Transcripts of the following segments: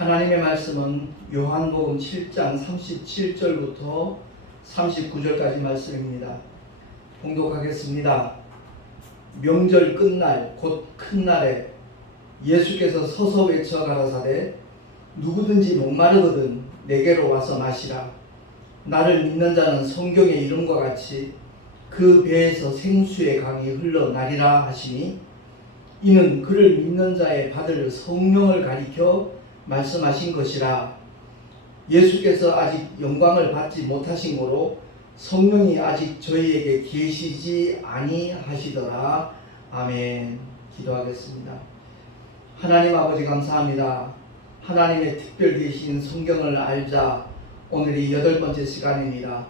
하나님의 말씀은 요한복음 7장 37절부터 39절까지 말씀입니다. 봉독하겠습니다. 명절 끝날 곧 큰 날에 예수께서 서서 외쳐 가라사대 누구든지 목마르거든 내게로 와서 마시라. 나를 믿는 자는 성경의 이름과 같이 그 배에서 생수의 강이 흘러나리라 하시니 이는 그를 믿는 자의 받을 성령을 가리켜 말씀하신 것이라. 예수께서 아직 영광을 받지 못하신 고로 성령이 아직 저희에게 계시지 아니하시더라. 아멘. 기도하겠습니다. 하나님 아버지 감사합니다. 하나님의 특별 계신 성경을 알자. 오늘이 8번째 시간입니다.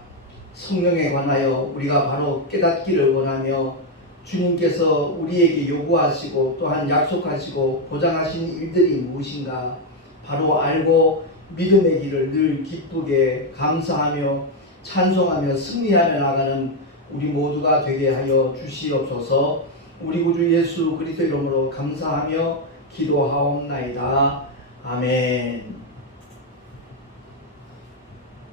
성령에 관하여 우리가 바로 깨닫기를 원하며 주님께서 우리에게 요구하시고 또한 약속하시고 보장하신 일들이 무엇인가 바로 알고 믿음의 길을 늘 기쁘게 감사하며 찬송하며 승리하며 나가는 우리 모두가 되게 하여 주시옵소서. 우리 구주 예수 그리스도 이름으로 감사하며 기도하옵나이다. 아멘.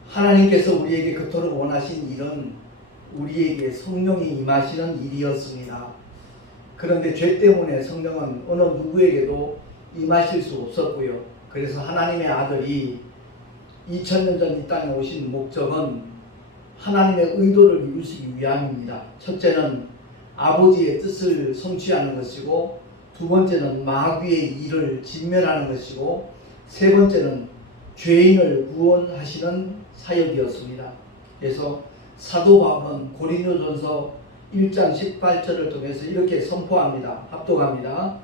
하나님께서 우리에게 그토록 원하신 일은 우리에게 성령이 임하시는 일이었습니다. 그런데 죄 때문에 성령은 어느 누구에게도 임하실 수 없었고요. 그래서 하나님의 아들이 2000년 전 이 땅에 오신 목적은 하나님의 의도를 이루시기 위함입니다. 첫째는 아버지의 뜻을 성취하는 것이고, 두 번째는 마귀의 일을 진멸하는 것이고, 세 번째는 죄인을 구원하시는 사역이었습니다. 그래서 사도 바울은 고린도전서 1장 18절을 통해서 이렇게 선포합니다. 합독합니다.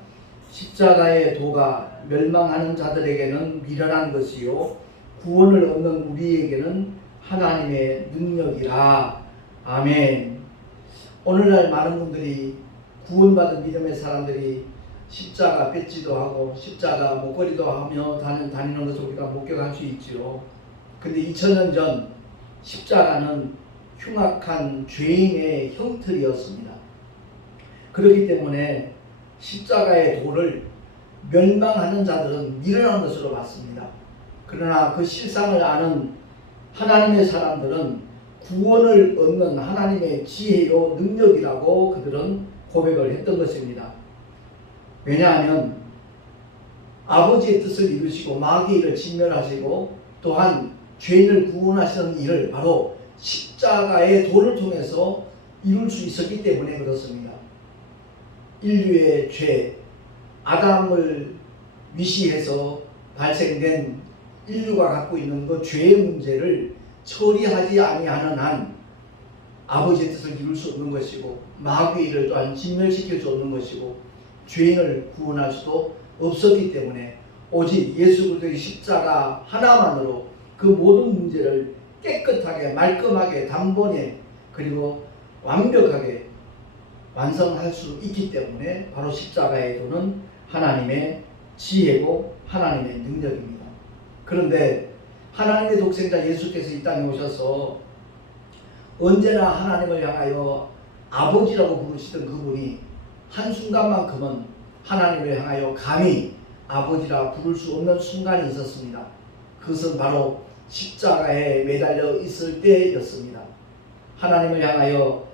십자가의 도가 멸망하는 자들에게는 미련한 것이요 구원을 얻는 우리에게는 하나님의 능력이라. 아멘. 오늘날 많은 분들이 구원받은 믿음의 사람들이 십자가 뺏지도 하고 십자가 목걸이도 하며 다니는 것을 우리가 목격할 수 있지요. 근데 2000년 전 십자가는 흉악한 죄인의 형틀이었습니다. 그렇기 때문에 십자가의 도를 멸망하는 자들은 미련한 것으로 봤습니다. 그러나 그 실상을 아는 하나님의 사람들은 구원을 얻는 하나님의 지혜요 능력이라고 그들은 고백을 했던 것입니다. 왜냐하면 아버지의 뜻을 이루시고 마귀의 일을 진멸하시고 또한 죄인을 구원하시는 일을 바로 십자가의 도를 통해서 이룰 수 있었기 때문에 그렇습니다. 인류의 죄, 아담을 위시해서 발생된 인류가 갖고 있는 그 죄의 문제를 처리하지 아니하는 한 아버지의 뜻을 이룰 수 없는 것이고 마귀의 일을 또한 진멸시킬 수 없는 것이고 죄인을 구원할 수도 없었기 때문에 오직 예수 그리스도의 십자가 하나만으로 그 모든 문제를 깨끗하게 말끔하게 단번에 그리고 완벽하게 완성할 수 있기 때문에 바로 십자가의 도는 하나님의 지혜고 하나님의 능력입니다. 그런데 하나님의 독생자 예수께서 이 땅에 오셔서 언제나 하나님을 향하여 아버지라고 부르시던 그분이 한순간만큼은 하나님을 향하여 감히 아버지라 부를 수 없는 순간이 있었습니다. 그것은 바로 십자가에 매달려 있을 때였습니다. 하나님을 향하여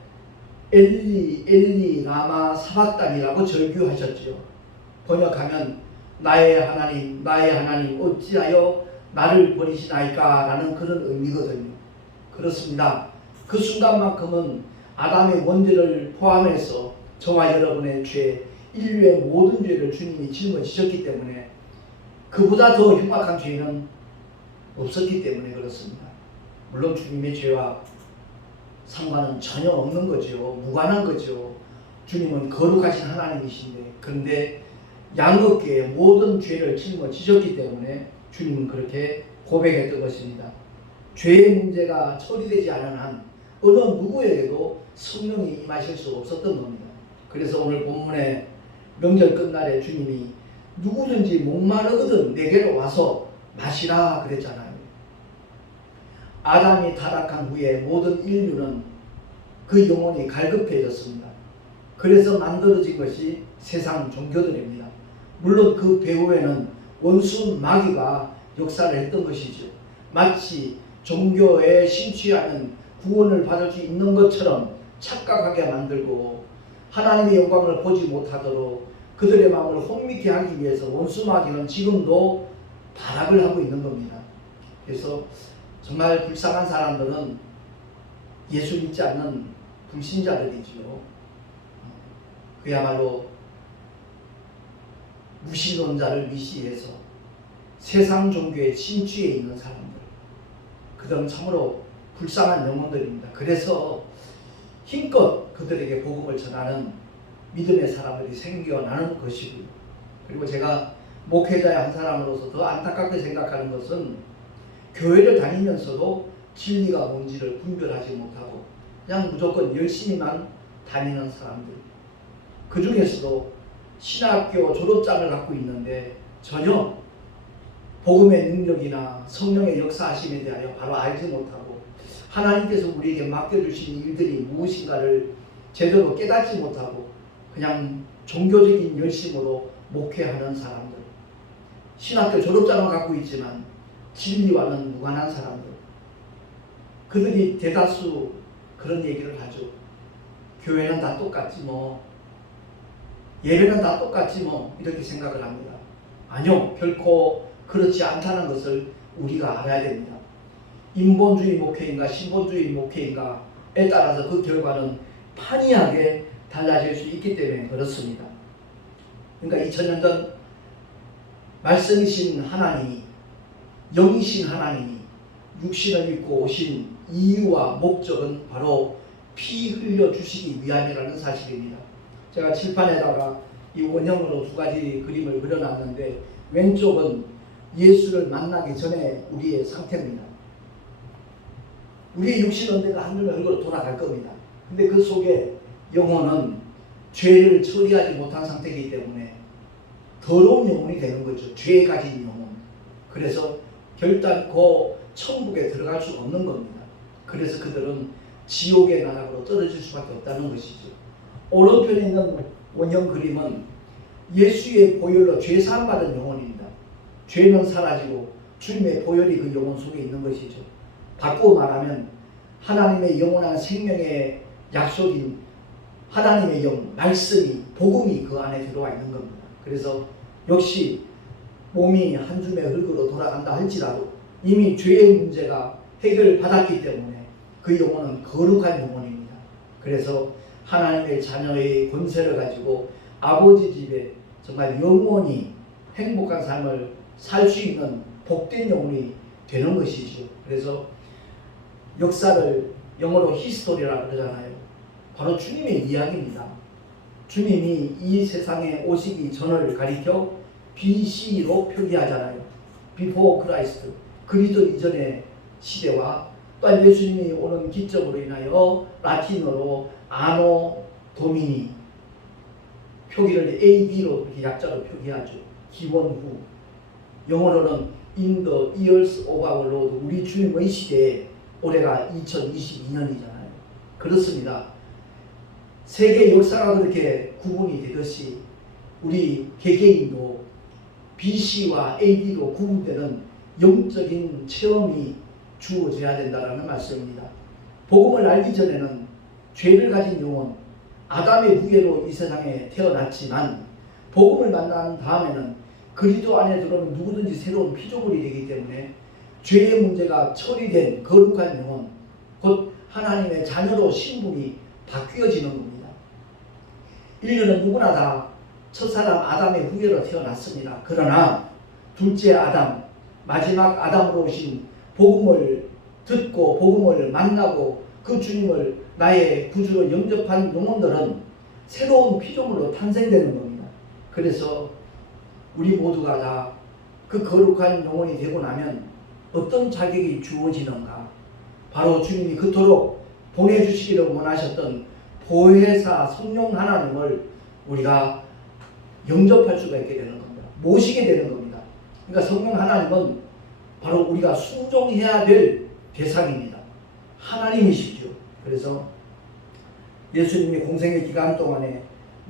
엘리 엘리 라마 사박단이라고 절규하셨지요. 번역하면 나의 하나님 어찌하여 나를 버리시나이까 라는 그런 의미거든요. 그렇습니다. 그 순간만큼은 아담의 원죄를 포함해서 저와 여러분의 죄, 인류의 모든 죄를 주님이 짊어지셨기 때문에 그보다 더 흉악한 죄는 없었기 때문에 그렇습니다. 물론 주님의 죄와 상관은 전혀 없는 거죠. 무관한 거죠. 주님은 거룩하신 하나님이신데, 그런데 양겁게 모든 죄를 짊어지셨기 때문에 주님은 그렇게 고백했던 것입니다. 죄의 문제가 처리되지 않은 한 어느 누구에게도 성령이 임하실 수 없었던 겁니다. 그래서 오늘 본문에 명절 끝날에 주님이 누구든지 목마르거든 내게로 와서 마시라 그랬잖아요. 아담이 타락한 후에 모든 인류는 그 영혼이 갈급해졌습니다. 그래서 만들어진 것이 세상 종교들입니다. 물론 그 배후에는 원수 마귀가 역사를 했던 것이죠. 마치 종교에 심취하면 구원을 받을 수 있는 것처럼 착각하게 만들고 하나님의 영광을 보지 못하도록 그들의 마음을 혼미케 하기 위해서 원수 마귀는 지금도 발악을 하고 있는 겁니다. 그래서 정말 불쌍한 사람들은 예수 믿지 않는 불신자들이지요. 그야말로 무신론자를 미시해서 세상 종교에 심취해 있는 사람들, 그들은 참으로 불쌍한 영혼들입니다. 그래서 힘껏 그들에게 복음을 전하는 믿음의 사람들이 생겨나는 것이고요. 그리고 제가 목회자의 한 사람으로서 더 안타깝게 생각하는 것은 교회를 다니면서도 진리가 뭔지를 분별하지 못하고 그냥 무조건 열심히만 다니는 사람들, 그 중에서도 신학교 졸업장을 갖고 있는데 전혀 복음의 능력이나 성령의 역사하심에 대하여 바로 알지 못하고 하나님께서 우리에게 맡겨주신 일들이 무엇인가를 제대로 깨닫지 못하고 그냥 종교적인 열심으로 목회하는 사람들, 신학교 졸업장을 갖고 있지만 진리와는 무관한 사람들, 그들이 대다수 그런 얘기를 하죠. 교회는 다 똑같지 뭐, 예배는 다 똑같지 뭐, 이렇게 생각을 합니다. 아니요, 결코 그렇지 않다는 것을 우리가 알아야 됩니다. 인본주의 목회인가 신본주의 목회인가에 따라서 그 결과는 판이하게 달라질 수 있기 때문에 그렇습니다. 그러니까 2000년 전 말씀이신 하나님이, 영이신 하나님이 육신을 입고 오신 이유와 목적은 바로 피 흘려 주시기 위함이라는 사실입니다. 제가 칠판에다가 이 원형으로 두 가지 그림을 그려놨는데, 왼쪽은 예수를 만나기 전에 우리의 상태입니다. 우리의 육신은 언젠가 하늘의 얼굴로 돌아갈 겁니다. 근데 그 속에 영혼은 죄를 처리하지 못한 상태이기 때문에 더러운 영혼이 되는 거죠. 죄 가진 영혼. 그래서 결단코 천국에 들어갈 수 없는 겁니다. 그래서 그들은 지옥의 나락으로 떨어질 수밖에 없다는 것이죠. 오른편에 있는 원형 그림은 예수의 보혈로 죄 사함 받은 영혼입니다. 죄는 사라지고 주님의 보혈이 그 영혼 속에 있는 것이죠. 바꾸어 말하면 하나님의 영원한 생명의 약속인 하나님의 영, 말씀이, 복음이 그 안에 들어와 있는 겁니다. 그래서 역시 몸이 한 줌의 흙으로 돌아간다 할지라도 이미 죄의 문제가 해결받았기 때문에 그 영혼은 거룩한 영혼입니다. 그래서 하나님의 자녀의 권세를 가지고 아버지 집에 정말 영원히 행복한 삶을 살 수 있는 복된 영혼이 되는 것이죠. 그래서 역사를 영어로 히스토리라고 그러잖아요. 바로 주님의 이야기입니다. 주님이 이 세상에 오시기 전을 가리켜 BC로 표기하잖아요. Before Christ, 그리스도 이전의 시대와 또한 예수님이 오는 기점으로 인하여 라틴어로 아노 도미니 표기를 AD로 이렇게 약자로 표기하죠. 기원 후. 영어로는 In the years of our Lord, 우리 주님의 시대에 올해가 2022년이잖아요. 그렇습니다. 세계 역사가 그렇게 구분이 되듯이 우리 개개인도 BC와 AD로 구분되는 영적인 체험이 주어져야 된다는 말씀입니다. 복음을 알기 전에는 죄를 가진 영혼, 아담의 후예로 이 세상에 태어났지만 복음을 만난 다음에는 그리스도 안에 들어오는 누구든지 새로운 피조물이 되기 때문에 죄의 문제가 처리된 거룩한 영혼, 곧 하나님의 자녀로 신분이 바뀌어지는 겁니다. 인류는 누구나 다 첫사람 아담의 후예로 태어났습니다. 그러나 둘째 아담, 마지막 아담으로 오신 복음을 듣고 복음을 만나고 그 주님을 나의 구주로 영접한 영혼들은 새로운 피조물로 탄생되는 겁니다. 그래서 우리 모두가 다 그 거룩한 영혼이 되고 나면 어떤 자격이 주어지는가? 바로 주님이 그토록 보내주시기를 원하셨던 보혜사 성령 하나님을 우리가 영접할 수가 있게 되는 겁니다. 모시게 되는 겁니다. 그러니까 성령 하나님은 바로 우리가 순종해야 될 대상입니다. 하나님이시죠. 그래서 예수님이 공생의 기간 동안에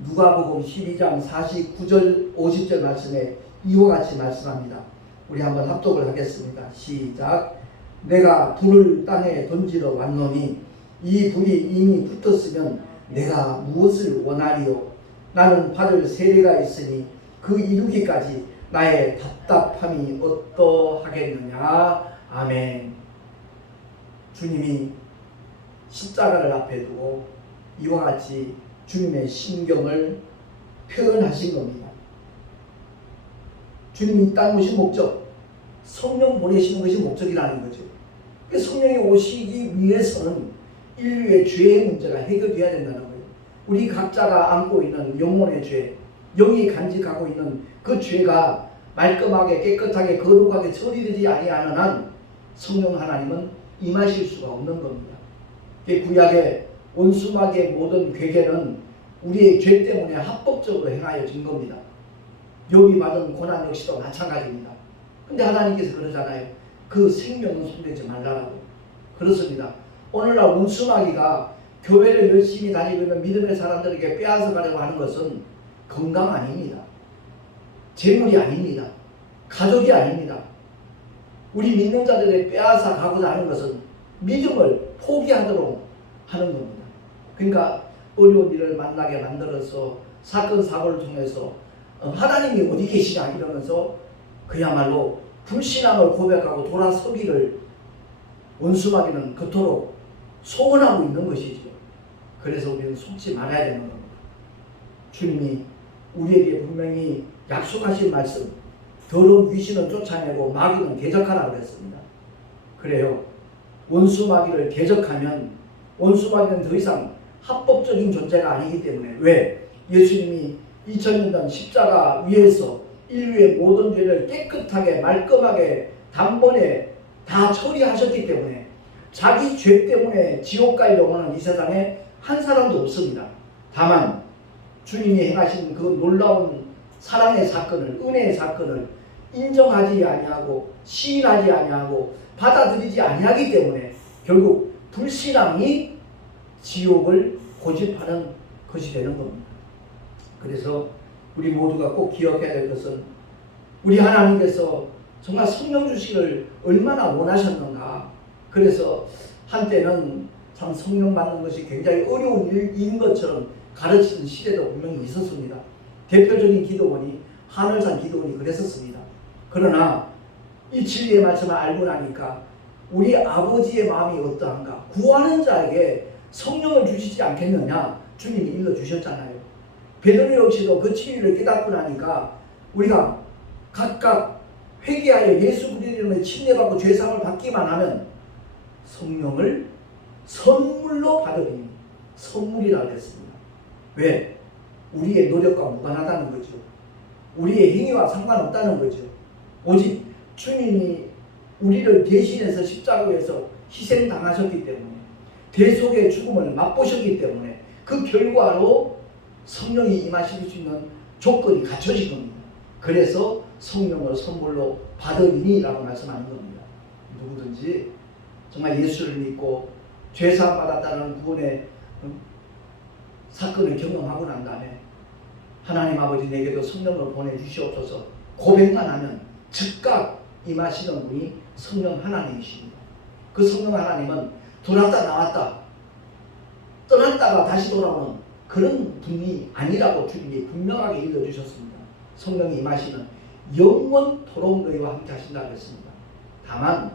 누가복음 12장 49절 50절 말씀에 이와 같이 말씀합니다. 우리 한번 합독을 하겠습니다. 시작. 내가 불을 땅에 던지러 왔노니 이 불이 이미 붙었으면 내가 무엇을 원하리요? 나는 받을 세례가 있으니 그 이루기까지 나의 답답함이 어떠하겠느냐. 아멘. 주님이 십자가를 앞에 두고 이와 같이 주님의 심경을 표현하신 겁니다. 주님이 이 땅에 오신 목적, 성령 보내시는 것이 목적이라는 거죠. 성령이 오시기 위해서는 인류의 죄의 문제가 해결돼야 된다는 거예요. 우리 각자가 안고 있는 영혼의 죄, 영이 간직하고 있는 그 죄가 말끔하게 깨끗하게 거룩하게 처리되지 아니하는 한 성령 하나님은 임하실 수가 없는 겁니다. 구약의 원수마귀의 모든 괴계는 우리의 죄 때문에 합법적으로 행하여진 겁니다. 욥이 받은 고난 역시도 마찬가지입니다. 근데 하나님께서 그러잖아요. 그 생명은 손대지 말라라고. 그렇습니다. 오늘날 원수마귀가 교회를 열심히 다니고 있는 믿음의 사람들에게 빼앗아 가려고 하는 것은 건강 아닙니다. 재물이 아닙니다. 가족이 아닙니다. 우리 믿는 자들의 빼앗아 가고자 하는 것은 믿음을 포기하도록 하는 겁니다. 그러니까 어려운 일을 만나게 만들어서 사건 사고를 통해서 하나님이 어디 계시냐 이러면서 그야말로 불신앙을 고백하고 돌아서기를 원수마귀는 그토록 소원하고 있는 것이죠. 그래서 우리는 속지 말아야 되는 겁니다. 주님이 우리에게 분명히 약속하신 말씀, 더러운 귀신은 쫓아내고 마귀는 대적하라고 그랬습니다. 그래요. 원수마귀를 대적하면 원수마귀는 더 이상 합법적인 존재가 아니기 때문에. 왜? 예수님이 2000년 전 십자가 위에서 인류의 모든 죄를 깨끗하게 말끔하게 단번에 다 처리하셨기 때문에 자기 죄 때문에 지옥 갈 영혼은 이 세상에 한 사람도 없습니다. 다만 주님이 행하신 그 놀라운 사랑의 사건을, 은혜의 사건을 인정하지 아니하고 시인하지 아니하고 받아들이지 아니하기 때문에 결국 불신앙이 지옥을 고집하는 것이 되는 겁니다. 그래서 우리 모두가 꼭 기억해야 될 것은 우리 하나님께서 정말 성령 주시기를 얼마나 원하셨는가. 그래서 한때는 참 성령 받는 것이 굉장히 어려운 일인 것처럼 가르치는 시대도 분명히 있었습니다. 대표적인 기도원이 하늘산 기도원이 그랬었습니다. 그러나 이 진리의 말씀을 알고 나니까 우리 아버지의 마음이 어떠한가. 구하는 자에게 성령을 주시지 않겠느냐. 주님이 일러주셨잖아요. 베드로 역시도 그 진리를 깨닫고 나니까 우리가 각각 회개하여 예수 그리스도의 이름에 침례받고 죄사함을 받기만 하면 성령을 선물로 받으리니, 선물이라고 했습니다. 왜? 우리의 노력과 무관하다는 거죠. 우리의 행위와 상관없다는 거죠. 오직 주님이 우리를 대신해서 십자가에서 희생당하셨기 때문에, 대속의 죽음을 맛보셨기 때문에 그 결과로 성령이 임하실 수 있는 조건이 갖춰진 겁니다. 그래서 성령을 선물로 받으리니 라고 말씀하는 겁니다. 누구든지 정말 예수를 믿고 죄사함 받았다는 구원의 사건을 경험하고 난 다음에 하나님 아버지 내게도 성령을 보내주시옵소서 고백만 하면 즉각 임하시는 분이 성령 하나님이십니다. 그 성령 하나님은 돌았다 나왔다 떠났다가 다시 돌아오는 그런 분이 아니라고 주님이 분명하게 일러주셨습니다. 성령이 임하시는 영원토록 너희와 함께 하신다고 했습니다. 다만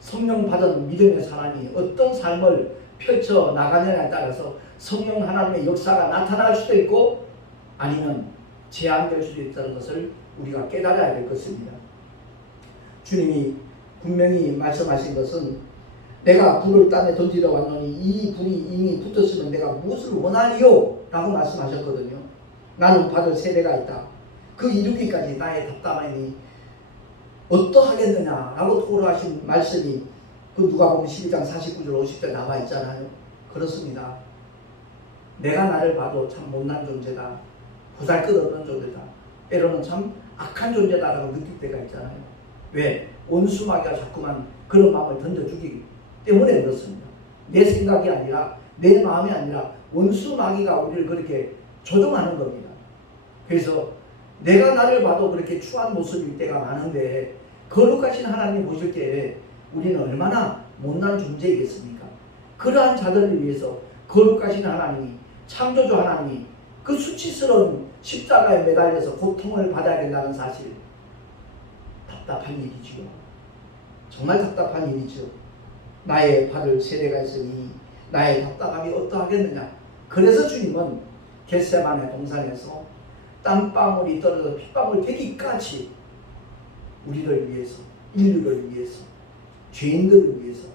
성령 받은 믿음의 사람이 어떤 삶을 펼쳐 나가느냐에 따라서 성령 하나님의 역사가 나타날 수도 있고 아니면 제한될 수도 있다는 것을 우리가 깨달아야 될 것입니다. 주님이 분명히 말씀하신 것은 내가 불을 땅에 던지러 왔노니 이 불이 이미 붙었으면 내가 무엇을 원하리요? 라고 말씀하셨거든요. 나는 받을 세례가 있다. 그 이루기까지 나의 답답함이 어떠하겠느냐 라고 토로하신 말씀이 그 누가복음 12장 49절 50절 나와 있잖아요. 그렇습니다. 내가 나를 봐도 참 못난 존재다. 보잘것없는 존재다. 때로는 참 악한 존재다라고 느낄 때가 있잖아요. 왜? 원수마귀가 자꾸만 그런 마음을 던져주기 때문에 그렇습니다. 내 생각이 아니라 내 마음이 아니라 원수마귀가 우리를 그렇게 조종하는 겁니다. 그래서 내가 나를 봐도 그렇게 추한 모습일 때가 많은데 거룩하신 하나님 보실 때 우리는 얼마나 못난 존재이겠습니까? 그러한 자들을 위해서 거룩하신 하나님이, 창조주 하나님이 그 수치스러운 십자가에 매달려서 고통을 받아야 된다는 사실, 답답한 일이지요. 정말 답답한 일이죠. 나의 발을 세례가 있으니 나의 답답함이 어떠하겠느냐. 그래서 주님은 겟세마네 동산에서 땀방울이 떨어져 핏방울 되기까지 우리를 위해서, 인류를 위해서, 죄인들을 위해서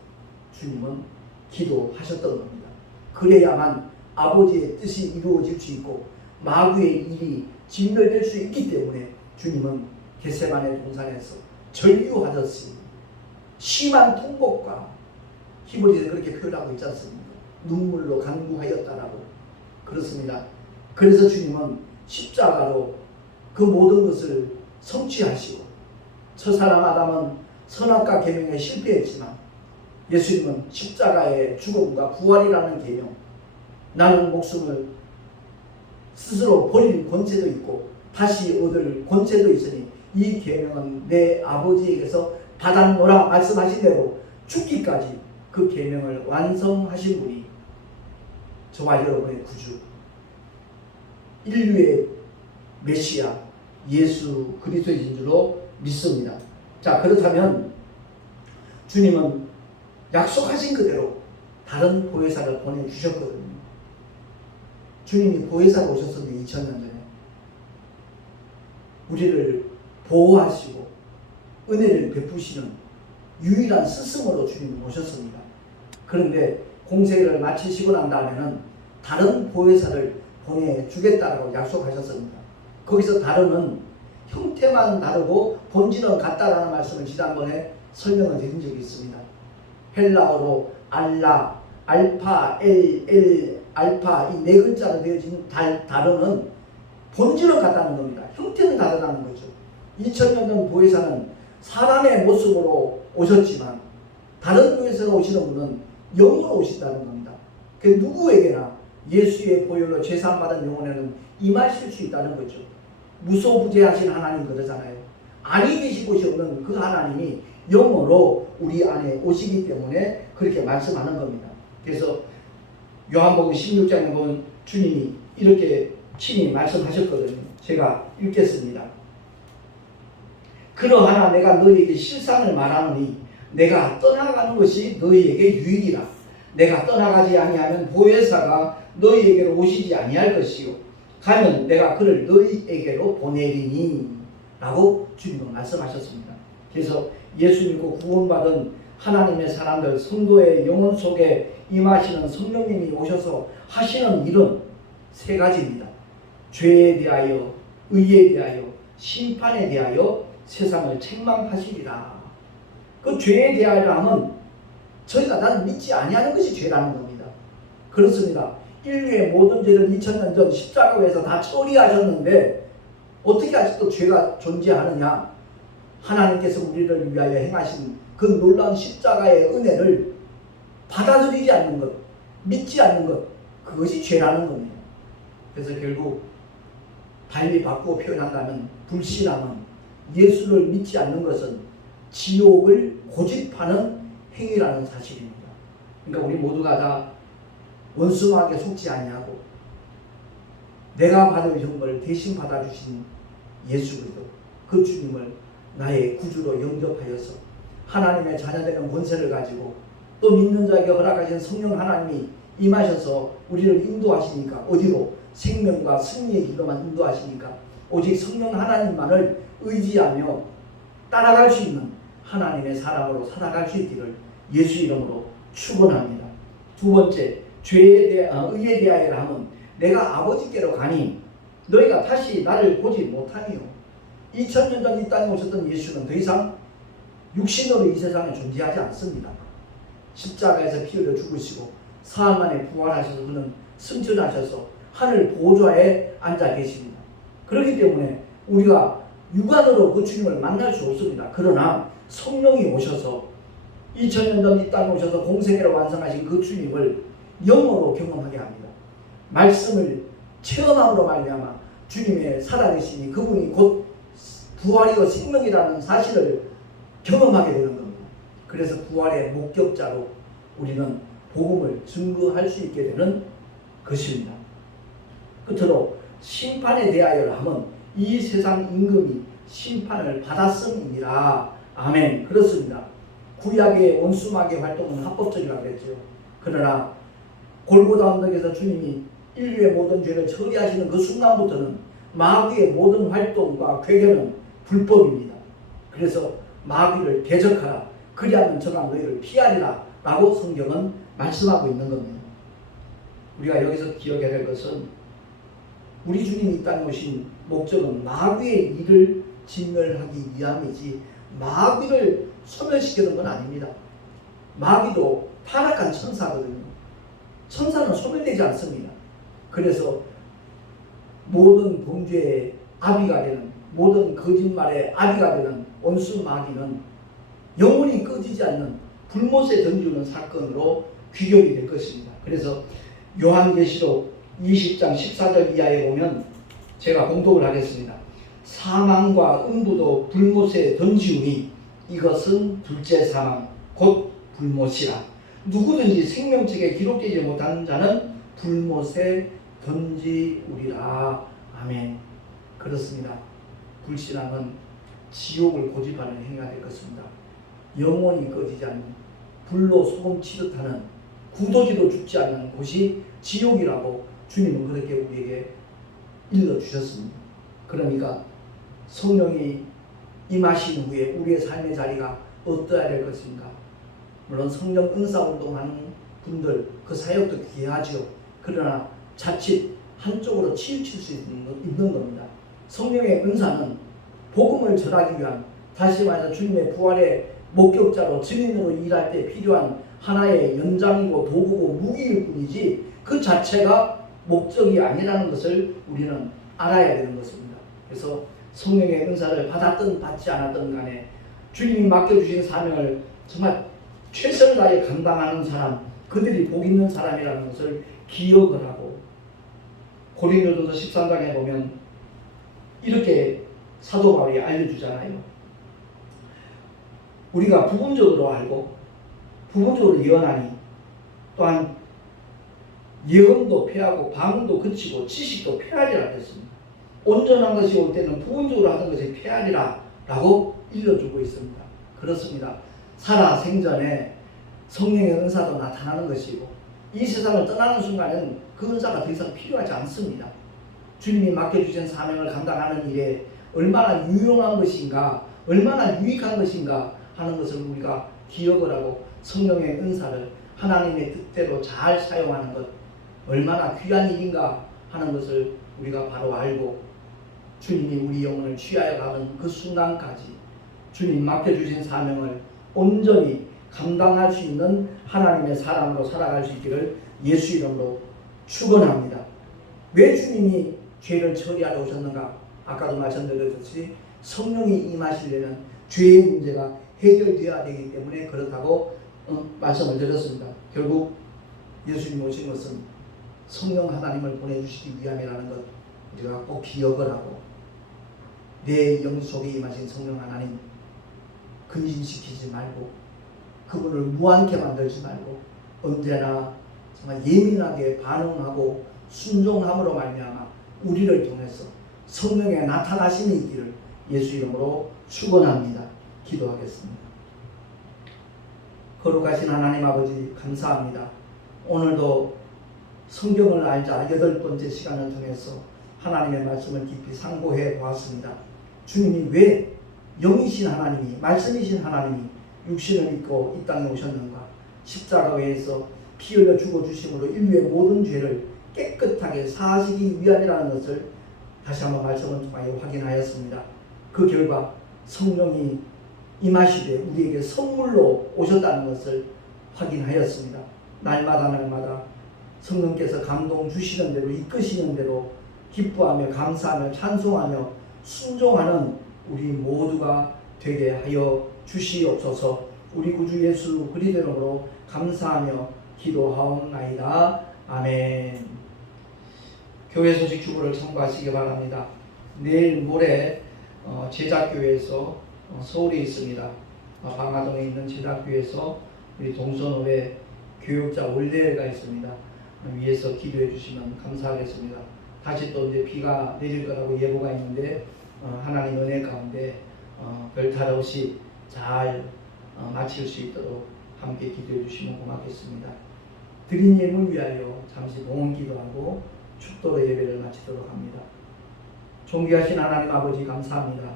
주님은 기도하셨던 겁니다. 그래야만 아버지의 뜻이 이루어질 수 있고 마귀의 일이 진멸될 수 있기 때문에 주님은 겟세마네 동산에서 전류하듯이 심한 통곡과 히브리서 그렇게 표현하고 있지 않습니까? 눈물로 간구하였다라고. 그렇습니다. 그래서 주님은 십자가로 그 모든 것을 성취하시고, 첫사람 아담은 선악과 계명에 실패했지만 예수님은 십자가의 죽음과 부활이라는 계명, 나는 목숨을 스스로 버릴 권세도 있고 다시 얻을 권세도 있으니 이 계명은 내 아버지에게서 받았노라 말씀하신 대로 죽기까지 그 계명을 완성하신 분이 저와 여러분의 구주, 인류의 메시아 예수 그리스도이신 줄로 믿습니다. 자, 그렇다면 주님은 약속하신 그대로 다른 보혜사를 보내주셨거든요. 주님이 보혜사로 오셨었는데 2000년 전에 우리를 보호하시고 은혜를 베푸시는 유일한 스승으로 주님이 오셨습니다. 그런데 공생애를 마치시고 난 다음에는 다른 보혜사를 보내주겠다라고 약속하셨습니다. 거기서 다른은 형태만 다르고 본질은 같다라는 말씀을 지난번에 설명을 드린 적이 있습니다. 헬라어로 알라, 알파, 알파 이 네 글자로 되어진 다른은 본질은 같다는 겁니다. 형태는 다르다는 거죠. 2000년 전 보혜사는 사람의 모습으로 오셨지만 다른 보혜사로 오시는 분은 영으로 오신다는 겁니다. 그 누구에게나 예수의 보혈로 죄사함받은 영혼에는 임하실 수 있다는 거죠. 무소부재하신 하나님 그러잖아요. 아니 계신 곳이 없는 그 하나님이 영으로 우리 안에 오시기 때문에 그렇게 말씀하는 겁니다. 그래서 요한복음 16장에 보면 주님이 이렇게 친히 말씀하셨거든요. 제가 읽겠습니다. 그러하나 내가 너희에게 실상을 말하노니 내가 떠나가는 것이 너희에게 유익이라. 내가 떠나가지 아니하면 보혜사가 너희에게로 오시지 아니할 것이요 가면 내가 그를 너희에게로 보내리니 라고 주님은 말씀하셨습니다. 그래서 예수 믿고 구원받은 하나님의 사람들, 성도의 영혼 속에 임하시는 성령님이 오셔서 하시는 일은 세 가지입니다. 죄에 대하여, 의에 대하여, 심판에 대하여 세상을 책망하시리라. 그 죄에 대하여 하면 저희가 나는 믿지 아니하는 것이 죄라는 겁니다. 그렇습니다. 인류의 모든 죄를 2000년 전 십자가에서 다 처리하셨는데 어떻게 아직도 죄가 존재하느냐? 하나님께서 우리를 위하여 행하신 그 놀라운 십자가의 은혜를 받아들이지 않는 것, 믿지 않는 것, 그것이 죄라는 겁니다. 그래서 결국 달리 바꾸어 표현한다면 불신앙은 예수를 믿지 않는 것은 지옥을 고집하는 행위라는 사실입니다. 그러니까 우리 모두가 다 원수마귀에 속지 아니하고 내가 받을 형벌을 대신 받아주신 예수 그리스도 그 주님을 나의 구주로 영접하여서 하나님의 자녀되는 권세를 가지고 또 믿는 자에게 허락하신 성령 하나님이 임하셔서 우리를 인도하시니까 어디로? 생명과 승리의 길로만 인도하시니까 오직 성령 하나님만을 의지하며 따라갈 수 있는 하나님의 사람으로 살아갈 수 있기를 예수 이름으로 축원합니다. 두 번째, 의에 대하여라 하면 내가 아버지께로 가니 너희가 다시 나를 보지 못하니요. 2000년 전 이 땅에 오셨던 예수는 더 이상 육신으로 이 세상에 존재하지 않습니다. 십자가에서 피 흘려 죽으시고 사흘 만에 부활하셔서 그는 승천하셔서 하늘 보좌에 앉아 계십니다. 그렇기 때문에 우리가 육안으로 그 주님을 만날 수 없습니다. 그러나 성령이 오셔서 2000년 전 이 땅에 오셔서 공생애를 완성하신 그 주님을 영으로 경험하게 합니다. 말씀을 체험함으로 말미암아 주님의 살아계시니 그분이 곧 부활이고 생명이라는 사실을 경험하게 되는 겁니다. 그래서 부활의 목격자로 우리는 복음을 증거할 수 있게 되는 것입니다. 끝으로 심판에 대하여 하면 이 세상 임금이 심판을 받았음이니라. 아멘. 그렇습니다. 구약의 원수마귀의 활동은 합법적이라고 그랬죠. 그러나 골고다 언덕에서 주님이 인류의 모든 죄를 처리하시는 그 순간부터는 마귀의 모든 활동과 괴계는 불법입니다. 그래서 마귀를 대적하라. 그리하면 저가 너희를 피하리라. 라고 성경은 말씀하고 있는 겁니다. 우리가 여기서 기억해야 될 것은 우리 주님이 이 땅에 오신 목적은 마귀의 일을 진멸하기 위함이지 마귀를 소멸시키는 건 아닙니다. 마귀도 타락한 천사거든요. 천사는 소멸되지 않습니다. 그래서 모든 범죄의 아비가 되는, 모든 거짓말의 아비가 되는 원수 마귀는 영원히 꺼지지 않는 불못에 던지는 사건으로 귀결이 될 것입니다. 그래서 요한계시록 20장 14절 이하에 보면 제가 봉독을 하겠습니다. 사망과 음부도 불못에 던지우니 이것은 둘째 사망 곧 불못이라. 누구든지 생명책에 기록되지 못하는 자는 불못에 던지우리라. 아멘. 그렇습니다. 불신앙은 지옥을 고집하는 행위가 될 것입니다. 영원히 꺼지지 않는 불로 소금 치듯하는 굳어지도 죽지 않는 곳이 지옥이라고 주님은 그렇게 우리에게 일러주셨습니다. 그러니까 성령이 임하신 후에 우리의 삶의 자리가 어떠해야 될 것인가? 물론 성령 은사 운동하는 분들 그 사역도 귀하죠. 그러나 자칫 한쪽으로 치우칠 수 있는 겁니다. 성령의 은사는 복음을 전하기 위한, 다시 말해서 주님의 부활의 목격자로 증인으로 일할 때 필요한 하나의 연장이고 도구고 무기일 뿐이지 그 자체가 목적이 아니라는 것을 우리는 알아야 되는 것입니다. 그래서 성령의 은사를 받았든 받지 않았든 간에 주님이 맡겨주신 사명을 정말 최선을 다해 감당하는 사람, 그들이 복 있는 사람이라는 것을 기억을 하고, 고린도전서 13장에 보면 이렇게 사도 바울이 알려주잖아요. 우리가 부분적으로 알고 부분적으로 예언하니 또한 예언도 패하고 방언도 그치고 지식도 패하리라 했습니다. 온전한 것이 올 때는 부분적으로 하던 것이 패하리라 라고 일러주고 있습니다. 그렇습니다. 살아 생전에 성령의 은사도 나타나는 것이고 이 세상을 떠나는 순간은 그 은사가 더 이상 필요하지 않습니다. 주님이 맡겨주신 사명을 감당하는 일에 얼마나 유용한 것인가, 얼마나 유익한 것인가 하는 것을 우리가 기억을 하고 성령의 은사를 하나님의 뜻대로 잘 사용하는 것 얼마나 귀한 일인가 하는 것을 우리가 바로 알고 주님이 우리 영혼을 취하여 가는 그 순간까지 주님 맡겨주신 사명을 온전히 감당할 수 있는 하나님의 사람으로 살아갈 수 있기를 예수 이름으로 축원합니다. 왜 주님이 죄를 처리하러 오셨는가? 아까도 말씀드렸듯이 성령이 임하시려면 죄의 문제가 해결되어야 되기 때문에 그렇다고 말씀을 드렸습니다. 결국 예수님 오신 것은 성령 하나님을 보내주시기 위함이라는 것 우리가 꼭 기억을 하고 내 영 속에 임하신 성령 하나님 근심시키지 말고 그분을 무안케 만들지 말고 언제나 정말 예민하게 반응하고 순종함으로 말미암아 우리를 통해서 성령의 나타나심이 있기를 예수 이름으로 축원합니다. 기도하겠습니다. 거룩하신 하나님 아버지 감사합니다. 오늘도 성경을 알자 8번째 시간을 통해서 하나님의 말씀을 깊이 상고해 보았습니다. 주님이 왜 영이신 하나님이, 말씀이신 하나님이 육신을 입고 이 땅에 오셨는가? 십자가에서 피 흘려 죽어주심으로 인류의 모든 죄를 깨끗하게 사하시기 위함이라는 것을 다시 한번 말씀을 통하여 확인하였습니다. 그 결과 성령이 임하시되 우리에게 선물로 오셨다는 것을 확인하였습니다. 날마다 성령께서 감동 주시는 대로 이끄시는 대로 기뻐하며 감사하며 찬송하며 순종하는 우리 모두가 되게 하여 주시옵소서. 우리 구주 예수 그리스도 이름으로 감사하며 기도하옵나이다. 아멘. 교회 소식 주보를 참고하시기 바랍니다. 내일 모레 제작교회에서 서울에 있습니다. 방화동에 있는 제작교회에서 우리 동선호회 교육자 올레가 있습니다. 위에서 기도해 주시면 감사하겠습니다. 다시 또 이제 비가 내릴 거라고 예보가 있는데 하나님 은혜 가운데 별탈 없이 잘 마칠 수 있도록 함께 기도해 주시면 고맙겠습니다. 드린 예물 위하여 잠시 봉헌 기도하고 축도로 예배를 마치도록 합니다. 존귀하신 하나님 아버지 감사합니다.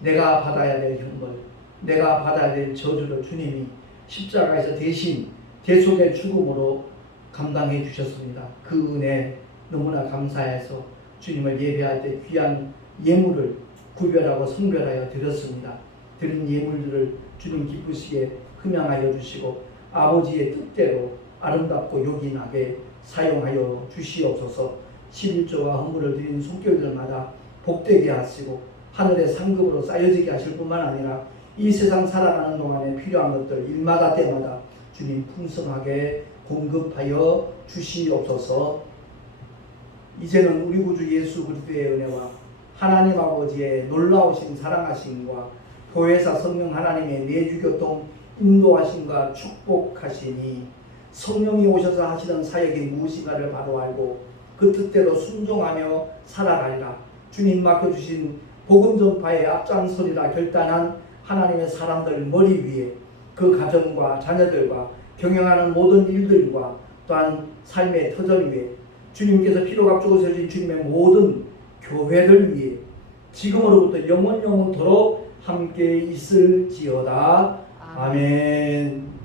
내가 받아야 될 형벌, 내가 받아야 될 저주를 주님이 십자가에서 대신 대속의 죽음으로 감당해 주셨습니다. 그 은혜 너무나 감사해서 주님을 예배할 때 귀한 예물을 구별하고 성별하여 드렸습니다. 드린 예물들을 주님 기쁘시게 흠양하여 주시고 아버지의 뜻대로 아름답고 요긴하게 사용하여 주시옵소서. 11조와 헌물을 드린 손길들마다 복되게 하시고 하늘의 상급으로 쌓여지게 하실 뿐만 아니라 이 세상 살아가는 동안에 필요한 것들 일마다 때마다 주님 풍성하게 공급하여 주시옵소서. 이제는 우리 구주 예수 그리스도의 은혜와 하나님 아버지의 놀라우신 사랑하심과 교회사 성령 하나님의 내주교통 인도하심과 축복하시니 성령이 오셔서 하시던 사역이 무엇인가를 바로 알고 그 뜻대로 순종하며 살아가리라. 주님 맡겨주신 복음 전파의 앞장서리라 결단한 하나님의 사람들 머리 위에 그 가정과 자녀들과 경영하는 모든 일들과 또한 삶의 터전 위에 주님께서 피로 값주고 세우신 주님의 모든 교회를 위해 지금으로부터 영원토록 함께 있을지어다. 아멘.